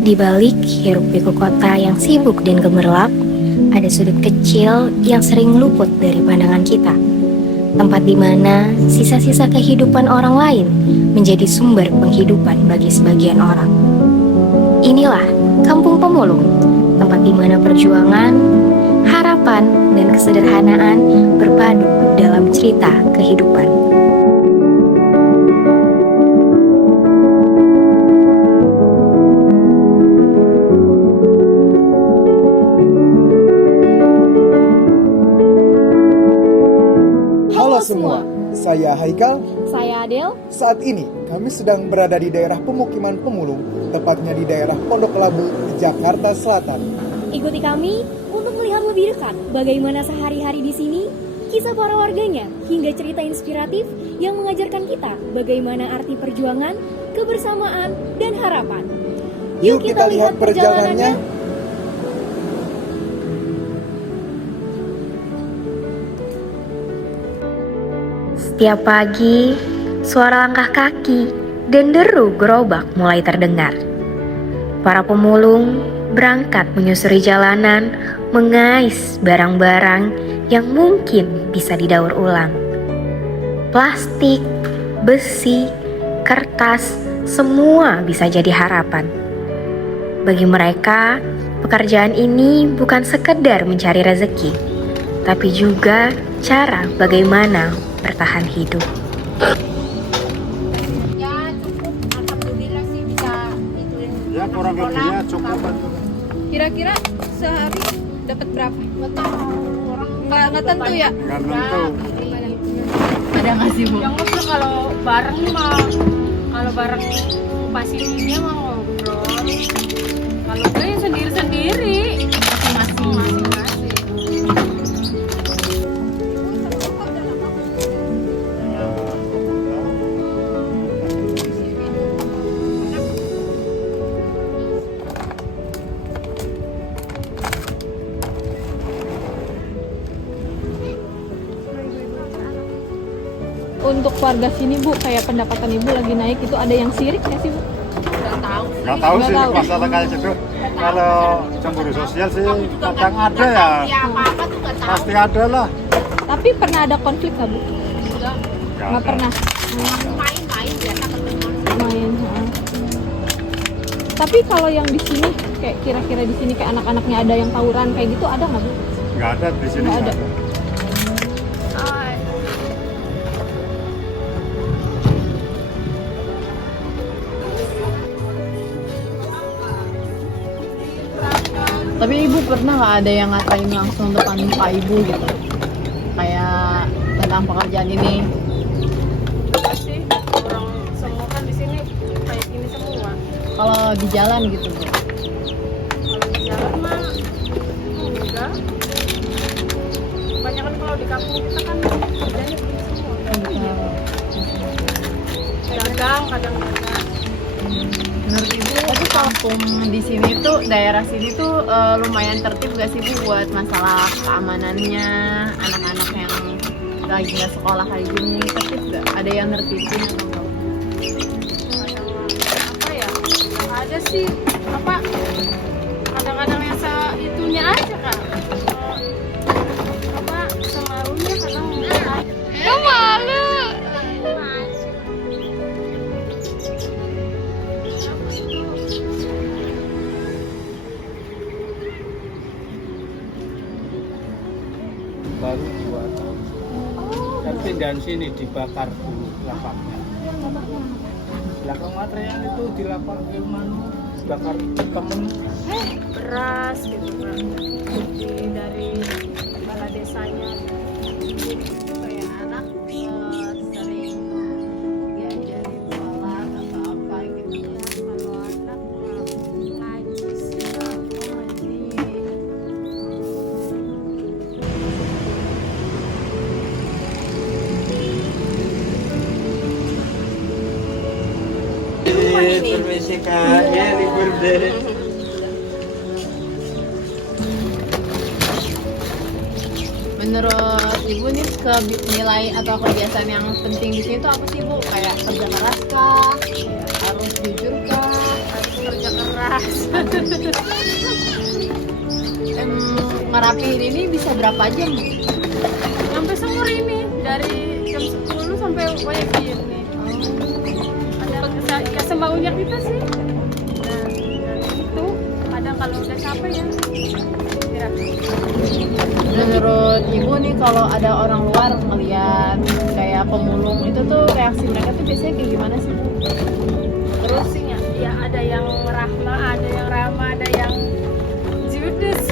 Di balik hiruk-pikuk kota yang sibuk dan gemerlap, ada sudut kecil yang sering luput dari pandangan kita. Tempat di mana sisa-sisa kehidupan orang lain menjadi sumber penghidupan bagi sebagian orang. Inilah Kampung Pemulung, tempat di mana perjuangan, harapan, dan kesederhanaan berpadu dalam cerita kehidupan. Halo semua, saya Haikal. Saya Adel. Saat ini kami sedang berada di daerah pemukiman Pemulung, tepatnya di daerah Pondok Labu, Jakarta Selatan. Ikuti kami untuk melihat lebih dekat bagaimana sehari-hari di sini, kisah para warganya, hingga cerita inspiratif yang mengajarkan kita bagaimana arti perjuangan, kebersamaan, dan harapan. Yuk kita lihat perjalanannya. Setiap pagi, suara langkah kaki dan deru gerobak mulai terdengar. Para pemulung berangkat menyusuri jalanan, mengais barang-barang yang mungkin bisa didaur ulang. Plastik, besi, kertas, semua bisa jadi harapan. Bagi mereka, pekerjaan ini bukan sekedar mencari rezeki, tapi juga cara bagaimana bertahan hidup. Ya cukup, alhamdulillah sih bisa ituin. Ya kurang lebihnya cukup. Kira-kira sehari dapat berapa? Nggak tahu orang Nggak tentu ya? Nggak tentu. Ada nggak sih, Bu? Yang maksudnya kalau bareng mah, kalau bareng pasininya mah ngobrol. Kalau gue yang sendiri-sendiri, masing-masing. Untuk warga sini, Bu, kayak pendapatan Ibu lagi naik itu ada yang sirik nggak sih, Bu? Nggak tahu sih Nggak tahu. masalah kayak gitu. Kalau cemburu sosial sih kadang ada ya. Apa-apa tuh nggak tahu. Pasti ada lah. Tapi pernah ada konflik nggak, Bu? Nggak pernah. Main-main biasa ketemu. Main. Tapi kalau yang di sini, kayak kira-kira di sini kayak anak-anaknya ada yang tawuran kayak gitu ada nggak, Bu? Nggak ada di sini. Nggak ada. Tapi ibu pernah nggak ada yang ngatain langsung depan muka ibu gitu? Kayak tentang pekerjaan ini. Sih orang semua kan di sini kayak gini semua. Kalau di jalan gitu, Bu. Kalau di jalan mah enggak. Banyak kan kalau di kampung kita kan kerjanya begini semua. Dagang kadang-kadang. Menurut ibu, tapi kampung di sini tuh, daerah sini tuh lumayan tertib gak sih, Bu, buat masalah keamanannya, anak-anak yang lagi nggak sekolah kayak gini, tertib gak? Ada yang nertibin atau enggak? Apa ya, yang ada sih apa kadang-kadang yang itunya aja kan apa semalunya kadang malu baru 2 tahun. Kan pindahan sini dibakar dulu lapaknya. Belakang material itu di lapak ilmu bakar temen. beras gitu kan dari kepala desanya Kayak anak sering diajarin sholat atau apa gitu. kalau anak ngaji sih Ngaji. Permisi Kak, ya libur deh. Menurut Ibu nih nilai atau kebiasaan yang penting di sini tuh apa sih, Bu? Kayak kerja keras kah? Harus jujur kah? harus kerja keras ngerapiin ini bisa berapa jam? Sampai sore ini dari jam 10 sampai kayak gini. Ada ya semaunya kita sih. Nah, itu kadang kalau udah capek ya istirahat. Menurut ibu nih kalau ada orang luar ngeliat kayak pemulung itu tuh reaksi mereka tuh biasanya kayak gimana sih? Terus sih ya ada yang rahma, ada yang ramah, ada yang judes.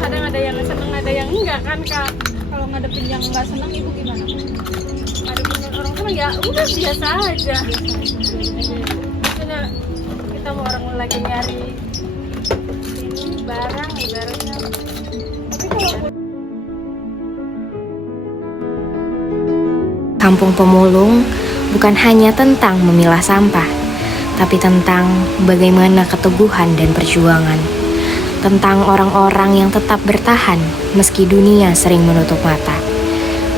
Kadang ada yang seneng, ada yang enggak kan Kak. Kalau ngadepin yang nggak senang ibu gimana? Ada punya orang seneng ya udah biasa aja. Karena kita mau orang lagi nyari ini barang ibaratnya. Kampung Pemulung bukan hanya tentang memilah sampah, tapi tentang bagaimana keteguhan dan perjuangan. Tentang orang-orang yang tetap bertahan meski dunia sering menutup mata.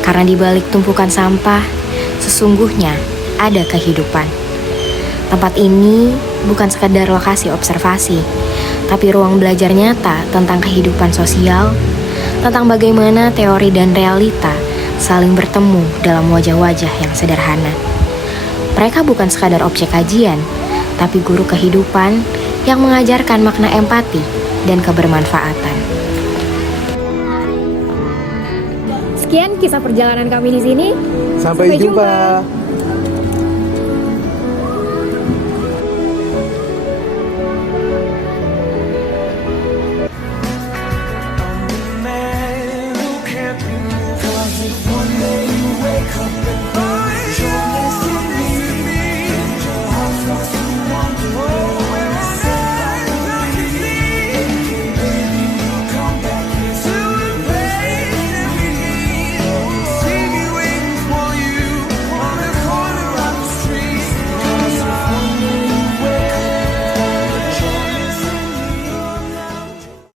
Karena di balik tumpukan sampah, sesungguhnya ada kehidupan. Tempat ini bukan sekadar lokasi observasi, tapi ruang belajar nyata tentang kehidupan sosial, tentang bagaimana teori dan realita saling bertemu dalam wajah-wajah yang sederhana. Mereka bukan sekadar objek kajian, tapi guru kehidupan yang mengajarkan makna empati dan kebermanfaatan. Sekian kisah perjalanan kami di sini. Sampai jumpa.